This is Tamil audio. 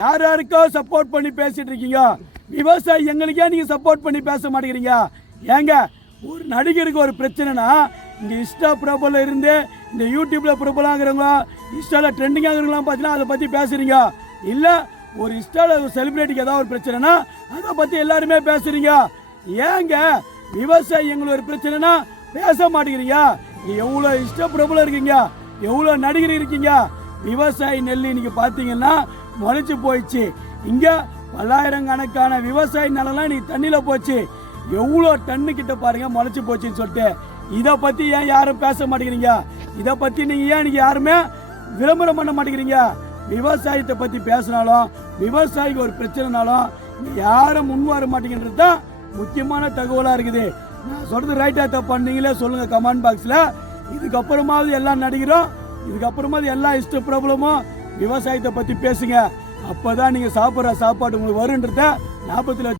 யார் யாருக்கோ சப்போர்ட் பண்ணி பேசிட்டு இருக்கீங்க, விவசாயி எங்களுக்கே நீங்க சப்போர்ட் பண்ணி பேச மாட்டேங்கிறீங்க. ஏங்க ஒரு நடிகருக்கு ஒரு பிரச்சனைனா இங்க இன்ஸ்டா பிரபல இருந்து இந்த யூடியூப்ல பிரபலாங்கிறவங்க இன்ஸ்டால ட்ரெண்டிங் ஆகிறவங்களாம் பார்த்தீங்கன்னா அதை பத்தி பேசுறீங்க. இல்ல ஒரு இன்ஸ்டால ஒரு செலிபிரிட்டிக்கு ஏதாவது ஒரு பிரச்சனைனா அதை பத்தி எல்லாருமே பேசுறீங்க. ஏங்க விவசாயி எங்களுக்கு ஒரு பிரச்சனைனா பேச மாட்டேங்கிறீங்க? எவ்வளோ இன்ஸ்டா பிரபலம் இருக்கீங்க, எவ்வளோ நடிகர் இருக்கீங்க. விவசாயி நெல் இன்னைக்கு பார்த்தீங்கன்னா முளைச்சு போயிடுச்சு. இங்க பல்லாயிரக்கணக்கான விவசாய நிலம்லாம் இன்னைக்கு தண்ணியில போச்சு. எவ்வளோ டன்னு கிட்ட பாருங்க முளைச்சு போச்சுன்னு சொல்லிட்டு இதை பத்தி ஏன் யாரும் பேச மாட்டேங்கிறீங்க? இதை பத்தி நீங்க ஏன் இன்னைக்கு யாருமே விளம்பரம் பண்ண மாட்டேங்கிறீங்க? விவசாயத்தை பத்தி பேசினாலும் விவசாயிக்கு ஒரு பிரச்சனைனாலும் யாரும் முன் வர மாட்டேங்கிறது தான் முக்கியமான தகவலா இருக்குது. நான் சொல்றது ரைட்டா தப்பா நீங்களே சொல்லுங்க கமெண்ட் பாக்ஸ்ல. இதுக்கப்புறமாவது எல்லா நடிகரும் இதுக்கப்புறமாவது எல்லா இஷ்ட பிரபலமும் விவசாயத்தை பத்தி பேசுங்க. அப்பதான் நீங்க சாப்பிட்ற சாப்பாடு உங்களுக்கு வருன்றத ஞாபகத்தில்